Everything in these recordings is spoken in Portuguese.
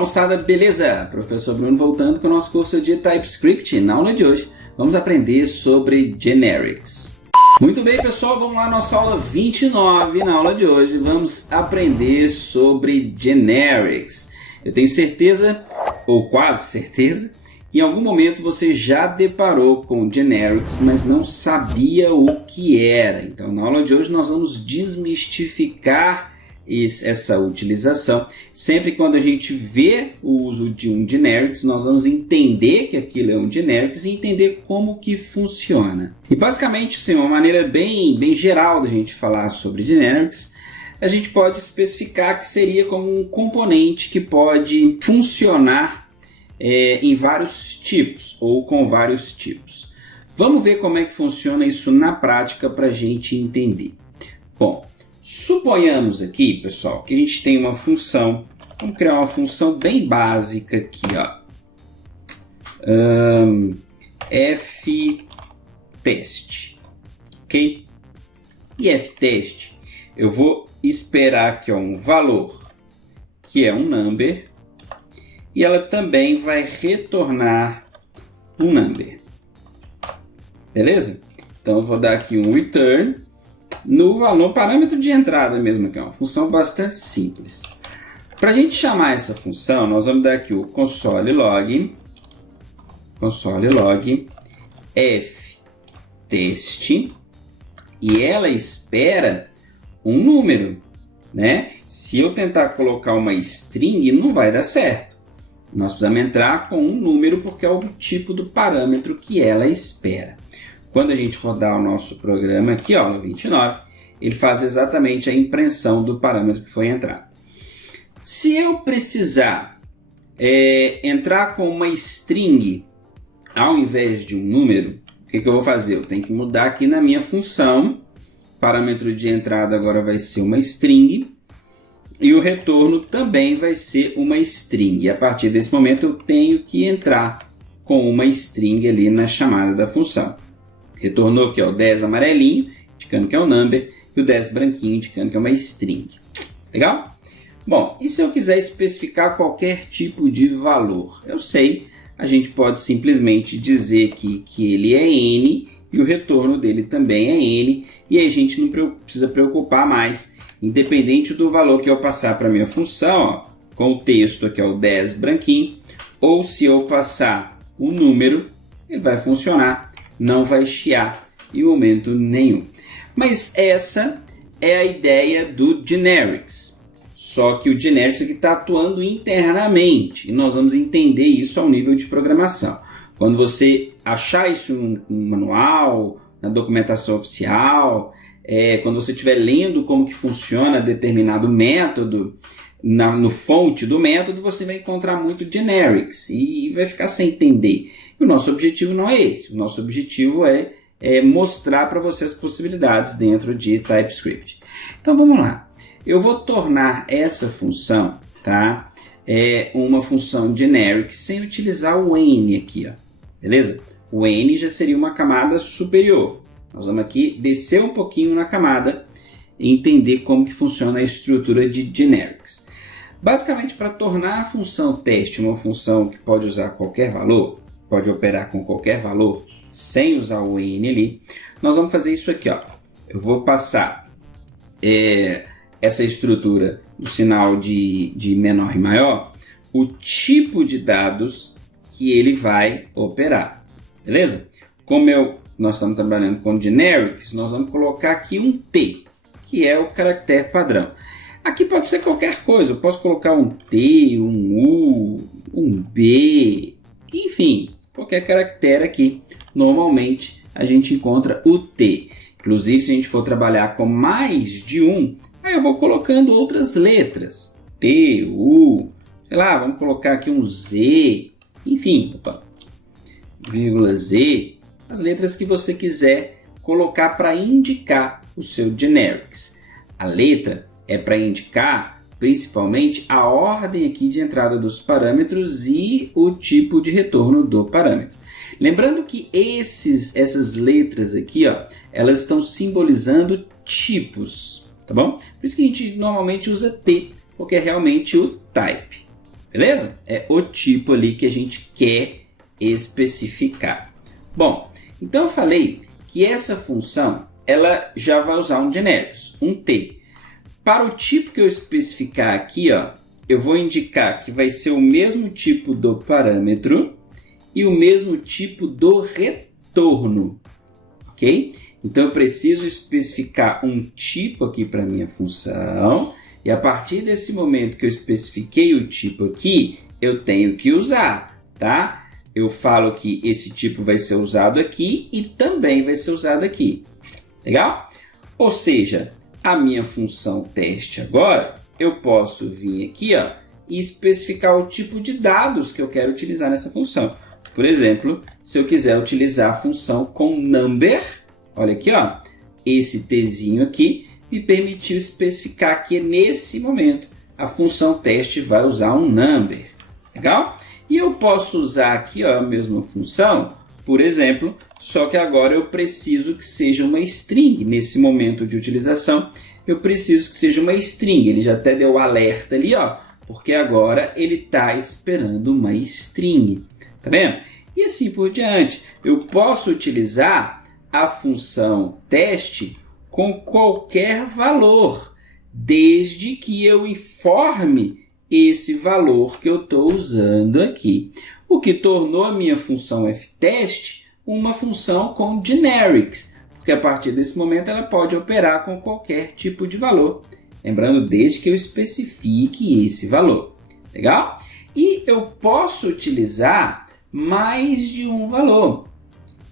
moçada, beleza? Professor Bruno voltando com o nosso curso de TypeScript. Na aula de hoje vamos aprender sobre generics. Muito bem, pessoal, vamos lá, nossa aula 29. Na aula de hoje vamos aprender sobre generics. Eu tenho certeza, ou quase certeza, que em algum momento você já deparou com generics, mas não sabia o que era. Então, na aula de hoje nós vamos desmistificar essa utilização. Sempre quando a gente vê o uso de um generics, nós vamos entender que aquilo é um generics e entender como que funciona. E basicamente, assim, uma maneira bem geral da gente falar sobre generics, a gente pode especificar que seria como um componente que pode funcionar em vários tipos ou com vários tipos. Vamos ver como é que funciona isso na prática para a gente entender. Bom, suponhamos aqui, pessoal, que a gente tem uma função. Vamos criar uma função bem básica aqui, ó. ftest, ok? E ftest, eu vou esperar aqui, ó, um valor que é um number e ela também vai retornar um number. Beleza? Então eu vou dar aqui um return no parâmetro de entrada mesmo, que é uma função bastante simples. Para a gente chamar essa função, nós vamos dar aqui o console.log ftest e ela espera um número, né? Se eu tentar colocar uma string, não vai dar certo. Nós precisamos entrar com um número porque é o tipo do parâmetro que ela espera. Quando a gente rodar o nosso programa aqui, ó, no 29, ele faz exatamente a impressão do parâmetro que foi entrar. Se eu precisar entrar com uma string ao invés de um número, o que eu vou fazer? Eu tenho que mudar aqui na minha função. O parâmetro de entrada agora vai ser uma string e o retorno também vai ser uma string. E a partir desse momento eu tenho que entrar com uma string ali na chamada da função. Retornou aqui, ó, o 10 amarelinho, indicando que é um number, e o 10 branquinho, indicando que é uma string. Legal? Bom, e se eu quiser especificar qualquer tipo de valor? Eu sei, a gente pode simplesmente dizer que ele é n e o retorno dele também é n, e aí a gente não precisa preocupar mais, independente do valor que eu passar para a minha função, ó, com o texto aqui, ó, o 10 branquinho, ou se eu passar um número, ele vai funcionar, não vai chiar em momento nenhum. Mas essa é a ideia do generics. Só que o generics aqui está atuando internamente e nós vamos entender isso ao nível de programação. Quando você achar isso no manual, na documentação oficial, quando você estiver lendo como que funciona determinado método, no fonte do método, você vai encontrar muito generics e vai ficar sem entender. E o nosso objetivo não é esse. O nosso objetivo é mostrar para você as possibilidades dentro de TypeScript. Então vamos lá. Eu vou tornar essa função, tá, uma função generic sem utilizar o n aqui, ó. Beleza? O n já seria uma camada superior. Nós vamos aqui descer um pouquinho na camada e entender como que funciona a estrutura de generics. Basicamente, para tornar a função teste uma função que pode usar qualquer valor, pode operar com qualquer valor, sem usar o n ali, nós vamos fazer isso aqui, ó. Eu vou passar essa estrutura do sinal de menor e maior, o tipo de dados que ele vai operar, beleza? Como nós estamos trabalhando com generics, nós vamos colocar aqui um t, que é o caractere padrão. Aqui pode ser qualquer coisa, eu posso colocar um t, um u, um b, enfim, qualquer caractere aqui. Normalmente a gente encontra o t. Inclusive, se a gente for trabalhar com mais de um, aí eu vou colocando outras letras. T, U, sei lá, vamos colocar aqui um Z, enfim, vírgula Z, as letras que você quiser colocar para indicar o seu generics. A letra é para indicar principalmente a ordem aqui de entrada dos parâmetros e o tipo de retorno do parâmetro. Lembrando que essas letras aqui, ó, elas estão simbolizando tipos, tá bom? Por isso que a gente normalmente usa T, porque é realmente o type. beleza? É o tipo ali que a gente quer especificar. Bom, então eu falei que essa função ela já vai usar um generics, um t. Para o tipo que eu especificar aqui, ó, eu vou indicar que vai ser o mesmo tipo do parâmetro e o mesmo tipo do retorno, ok? Então eu preciso especificar um tipo aqui para minha função e a partir desse momento que eu especifiquei o tipo aqui, eu tenho que usar, tá? Eu falo que esse tipo vai ser usado aqui e também vai ser usado aqui. Legal? Ou seja, a minha função teste agora, eu posso vir aqui, ó, e especificar o tipo de dados que eu quero utilizar nessa função. Por exemplo, se eu quiser utilizar a função com number, olha aqui, ó, esse tzinho aqui me permitiu especificar que nesse momento a função teste vai usar um number. Legal? E eu posso usar aqui, ó, a mesma função, por exemplo, só que agora eu preciso que seja uma string. Nesse momento de utilização, eu preciso que seja uma string. Ele já até deu alerta ali, ó, porque agora ele está esperando uma string. Tá vendo? E assim por diante. Eu posso utilizar a função teste com qualquer valor, desde que eu informe esse valor que eu estou usando aqui. O que tornou a minha função ftest uma função com generics, porque a partir desse momento ela pode operar com qualquer tipo de valor. Lembrando, desde que eu especifique esse valor. Legal? E eu posso utilizar mais de um valor.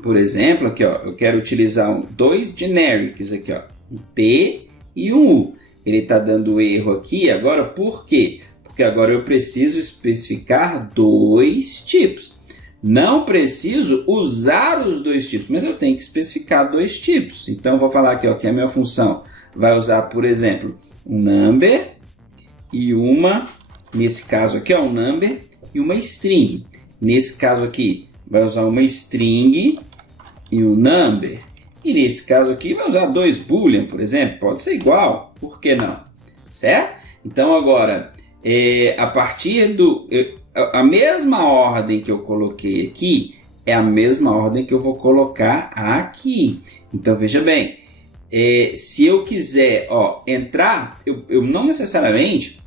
Por exemplo, aqui, ó, eu quero utilizar dois generics, aqui, ó, um T e um U. Ele está dando erro aqui agora, por quê? Porque agora eu preciso especificar dois tipos. Não preciso usar os dois tipos, mas eu tenho que especificar dois tipos. Então, eu vou falar aqui, ó, que a minha função vai usar, por exemplo, um number e uma, nesse caso aqui, ó, um number e uma string. Nesse caso aqui, vai usar uma string e um number. E nesse caso aqui, vai usar dois boolean, por exemplo. Pode ser igual, por que não? Certo? Então, agora, a partir do... a mesma ordem que eu coloquei aqui é a mesma ordem que eu vou colocar aqui. Então, veja bem, se eu quiser, ó, entrar, eu não necessariamente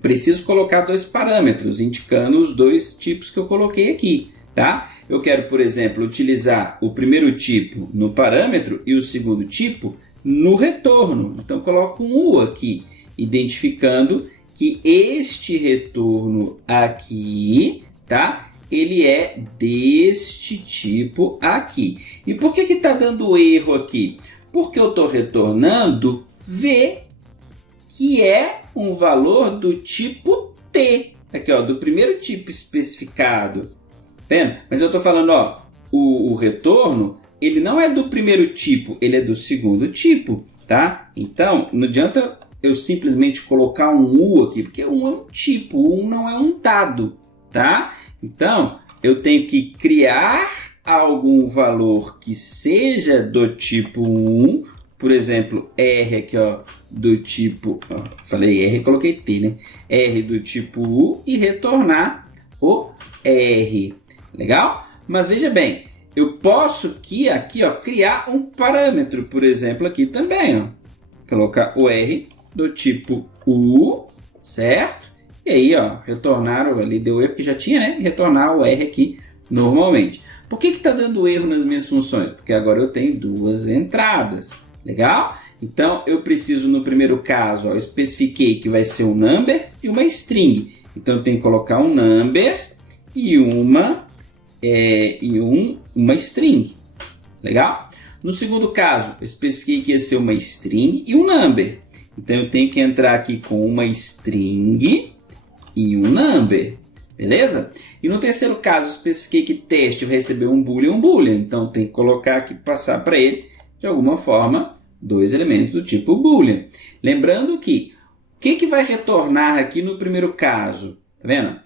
preciso colocar dois parâmetros indicando os dois tipos que eu coloquei aqui, tá? Eu quero, por exemplo, utilizar o primeiro tipo no parâmetro e o segundo tipo no retorno. Então, eu coloco um U aqui, identificando que este retorno aqui, tá? Ele é deste tipo aqui. E por que está dando erro aqui? Porque eu estou retornando V, que é um valor do tipo T. Aqui, ó, do primeiro tipo especificado. Vendo? Mas eu estou falando, ó, o retorno, ele não é do primeiro tipo, ele é do segundo tipo, tá? Então, não adianta eu simplesmente colocar um U aqui, porque um é um tipo, um não é um dado, tá? Então, eu tenho que criar algum valor que seja do tipo 1, por exemplo, R aqui, ó, do tipo, ó, falei R, coloquei T, né? R do tipo U e retornar o R. Legal? Mas veja bem, eu posso aqui, ó, criar um parâmetro, por exemplo, aqui também, ó. Colocar o R do tipo U, certo? E aí, ó, retornar, ali deu erro que já tinha, né? Retornar o R aqui normalmente. Por que está dando erro nas minhas funções? Porque agora eu tenho duas entradas. Legal? Então, eu preciso, no primeiro caso, ó, eu especifiquei que vai ser um number e uma string. Então, eu tenho que colocar um number e uma string. Legal? No segundo caso, eu especifiquei que ia ser uma string e um number. Então, eu tenho que entrar aqui com uma string e um number. Beleza? E no terceiro caso, eu especifiquei que teste vai receber um boolean e um boolean. Então, tem que colocar aqui, passar para ele, de alguma forma, dois elementos do tipo boolean. Lembrando que, o que vai retornar aqui no primeiro caso? Tá vendo?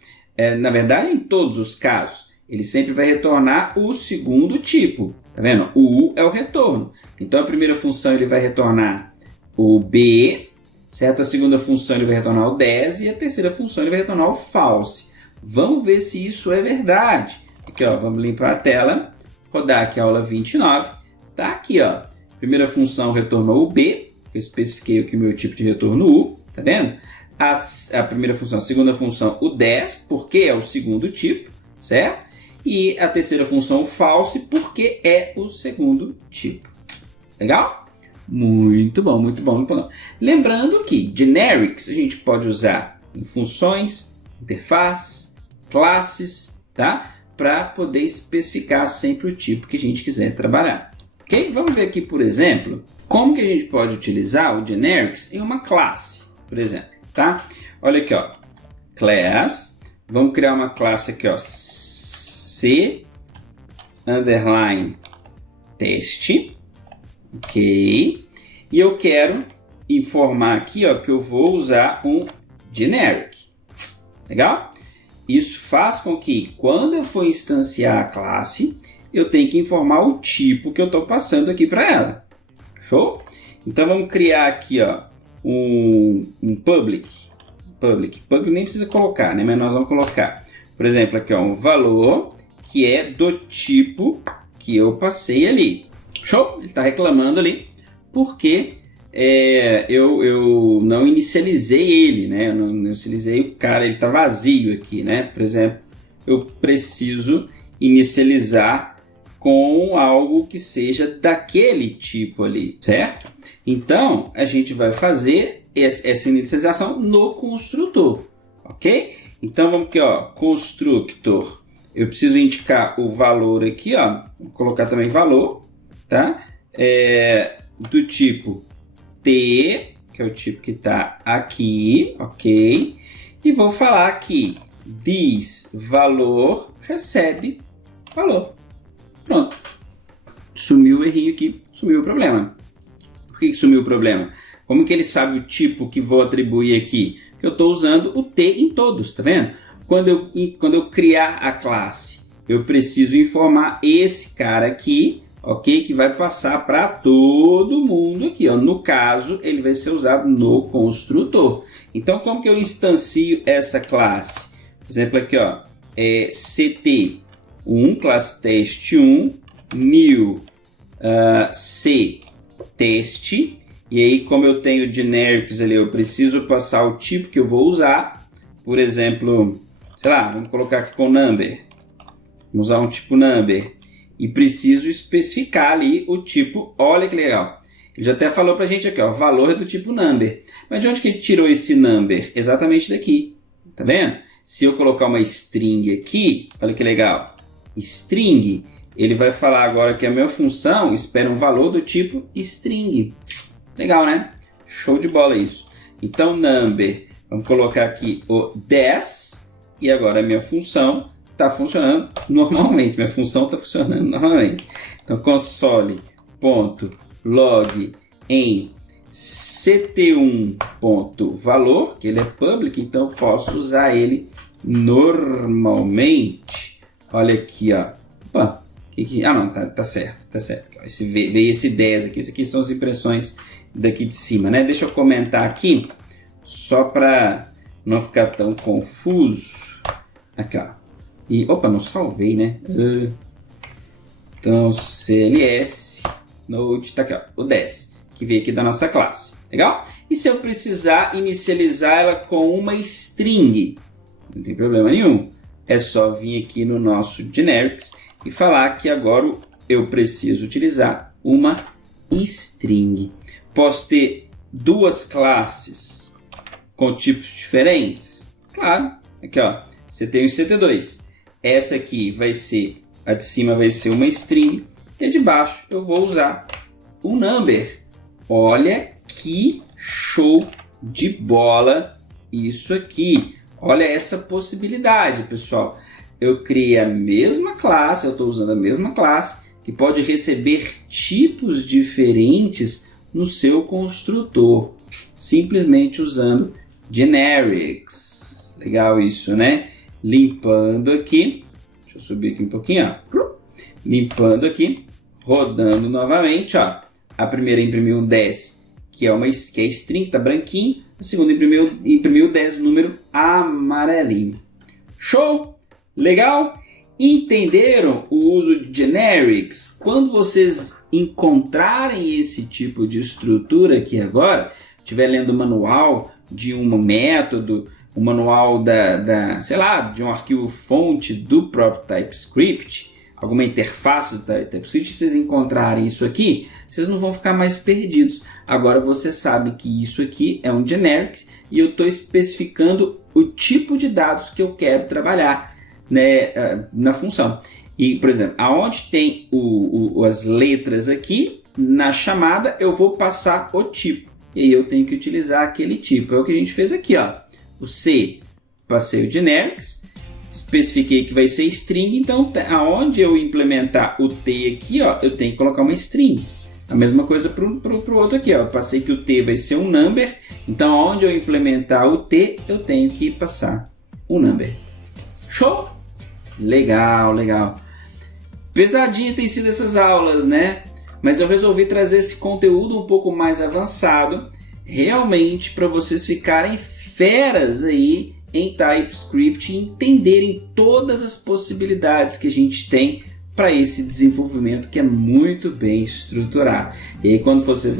Na verdade, em todos os casos, ele sempre vai retornar o segundo tipo. Tá vendo? O U é o retorno. Então, a primeira função ele vai retornar o B, certo? A segunda função ele vai retornar o 10 e a terceira função ele vai retornar o false. Vamos ver se isso é verdade. Aqui, ó, vamos limpar a tela, rodar aqui a aula 29. Tá aqui, ó. Primeira função retornou o B, eu especifiquei aqui o meu tipo de retorno U, tá vendo? A primeira função, a segunda função o 10, porque é o segundo tipo, certo? E a terceira função o false, porque é o segundo tipo. Legal? Muito bom, muito bom, muito bom. Lembrando que generics a gente pode usar em funções, interfaces, classes, tá? Para poder especificar sempre o tipo que a gente quiser trabalhar. Ok? Vamos ver aqui, por exemplo, como que a gente pode utilizar o generics em uma classe, por exemplo, tá? Olha aqui, ó, class, vamos criar uma classe aqui, ó, C underline test, ok? E eu quero informar aqui, ó, que eu vou usar um generic, legal? Isso faz com que, quando eu for instanciar a classe, eu tenho que informar o tipo que eu estou passando aqui para ela. Show? Então, vamos criar aqui, ó, um public. Public nem precisa colocar, né? Mas nós vamos colocar, por exemplo, aqui, ó, um valor que é do tipo que eu passei ali. Show? Ele está reclamando ali porque eu não inicializei ele, né? Eu não inicializei o cara, ele está vazio aqui, né? Por exemplo, eu preciso inicializar com algo que seja daquele tipo ali, certo? Então, a gente vai fazer essa inicialização no construtor, ok? Então, vamos aqui, ó, constructor. Eu preciso indicar o valor aqui, ó, vou colocar também valor, tá? Do tipo T, que é o tipo que está aqui, ok? E vou falar que this valor recebe valor. Pronto. Sumiu o errinho aqui, sumiu o problema. Por que sumiu o problema? Como que ele sabe o tipo que vou atribuir aqui? Que eu estou usando o T em todos, tá vendo? Quando eu criar a classe, eu preciso informar esse cara aqui, ok? Que vai passar para todo mundo aqui, ó. No caso, ele vai ser usado no construtor. Então, como que eu instancio essa classe? Por exemplo, aqui, ó, CT1, classe test1, new C test. E aí, como eu tenho generics ali, eu preciso passar o tipo que eu vou usar. Por exemplo, sei lá, vamos colocar aqui com number. Vamos usar um tipo number. E preciso especificar ali o tipo. Olha que legal. Ele já até falou pra gente aqui, ó, valor é do tipo number. Mas de onde que ele tirou esse number? Exatamente daqui. Tá vendo? Se eu colocar uma string aqui, olha que legal. String, ele vai falar agora que a minha função espera um valor do tipo string. Legal, né? Show de bola isso. Então, number, vamos colocar aqui o 10. E agora a minha função está funcionando normalmente. Minha função está funcionando normalmente. Então, console.log em ct1.valor, que ele é public, então eu posso usar ele normalmente. Olha aqui, ó. Opa, não, tá certo, tá certo. Veio esse 10 aqui, isso aqui são as impressões daqui de cima, né? Deixa eu comentar aqui, só para não ficar tão confuso. Aqui, ó. E, opa, não salvei, né? Então, CLS, Node, tá aqui, ó, o 10, que veio aqui da nossa classe. Legal? E se eu precisar inicializar ela com uma string? Não tem problema nenhum. É só vir aqui no nosso generics e falar que agora eu preciso utilizar uma string. Posso ter duas classes com tipos diferentes? Claro. Aqui, ó, CT1 e CT2. Essa aqui vai ser, a de cima vai ser uma string e a de baixo eu vou usar um number. Olha que show de bola isso aqui. Olha essa possibilidade, pessoal. Eu criei a mesma classe, eu estou usando a mesma classe, que pode receber tipos diferentes no seu construtor, simplesmente usando generics. Legal isso, né? Limpando aqui, deixa eu subir aqui um pouquinho, ó. Limpando aqui, rodando novamente, ó. A primeira imprimiu um 10, que é string, está branquinho. A segunda imprimiu 10, número amarelinho. Show? Legal? Entenderam o uso de generics? Quando vocês encontrarem esse tipo de estrutura aqui agora, estiver lendo o manual de um método, o manual sei lá, de um arquivo fonte do próprio TypeScript, alguma interface do TypeScript, se vocês encontrarem isso aqui, vocês não vão ficar mais perdidos. Agora você sabe que isso aqui é um generics e eu estou especificando o tipo de dados que eu quero trabalhar, né, na função. E, por exemplo, aonde tem as letras aqui, na chamada eu vou passar o tipo. E aí eu tenho que utilizar aquele tipo. É o que a gente fez aqui, ó. O C, passei o generics, especifiquei que vai ser string, então aonde eu implementar o T aqui, ó, eu tenho que colocar uma string. A mesma coisa para o outro aqui, ó. Eu passei que o T vai ser um number, então aonde eu implementar o T, eu tenho que passar um number. Show? Legal, legal. Pesadinha tem sido essas aulas, né? Mas eu resolvi trazer esse conteúdo um pouco mais avançado, realmente para vocês ficarem feras aí em TypeScript e entenderem todas as possibilidades que a gente tem para esse desenvolvimento que é muito bem estruturado. E aí quando você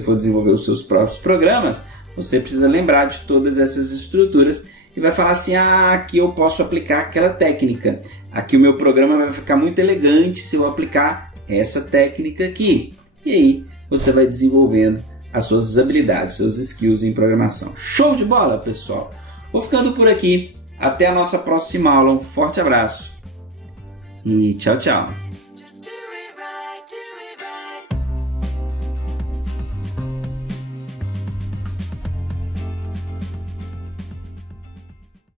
for desenvolver os seus próprios programas, você precisa lembrar de todas essas estruturas e vai falar assim, aqui eu posso aplicar aquela técnica, aqui o meu programa vai ficar muito elegante se eu aplicar essa técnica aqui. E aí você vai desenvolvendo as suas habilidades, seus skills em programação. Show de bola, pessoal! Vou ficando por aqui. Até a nossa próxima aula. Um forte abraço e tchau, tchau!